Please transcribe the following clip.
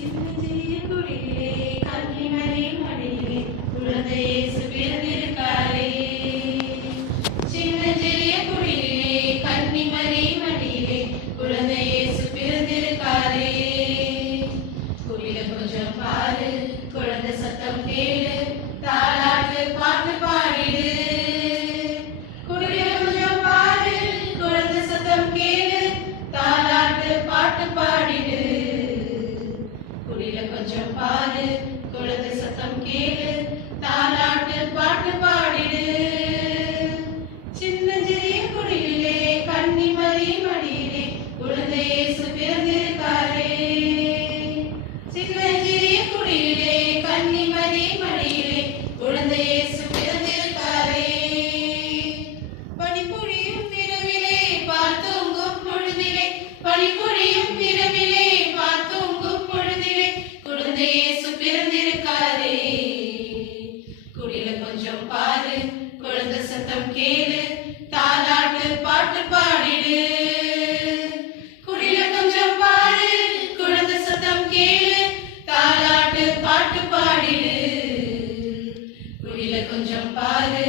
சின்னஞ்சிறிய குடிலே கன்னிமரி மடியிலே குழந்தை இயேசு பிறந்திருக்காரே. சின்னஞ்சிறிய குடிலே கன்னிமரி மடியிலே குழந்தை இயேசு பிறந்திருக்காரே. குடில கொஞ்சம் பாரு, குழந்தை சத்தம் கேளு, தாலாட்டு பாட்டு பாடிடு. குடில கொஞ்சம் பாரு, குழந்தை சத்தம் கேளு, தாலாட்டு பாட்டு பாடிடு. குடில கொஞ்சம் பாரு, குழந்தை சத்தம் கேளு, தாலாட்டு பாட்டு பாடிடு. சின்னஞ்சிறிய குடிலே கன்னிமரி மடியிலே குழந்தை இயேசு பிறந்திருக்காரே. சின்னஞ்சிறிய குடிலே கன்னிமரி மடியிலே குழந்தை இயேசு பிறந்திருக்காரே. பனிபொழியும் இரவிலே பார்த்தோங்கும் பொழுதிலே, பனிபொழியும் இரவிலே பார்த்தோங்கும் பொழுதிலே குழந்தை இயேசு பிறந்திருக்காரே. குடில கொஞ்சம் பாரு, குழந்தை சத்தம் கேளு, தாலாட்டு பாட்டு பாடிடு. குடில கொஞ்சம் பாரு, குழந்தை சத்தம் கேளு, தாலாட்டு பாட்டு பாடிடு. குடில கொஞ்சம் பாரு,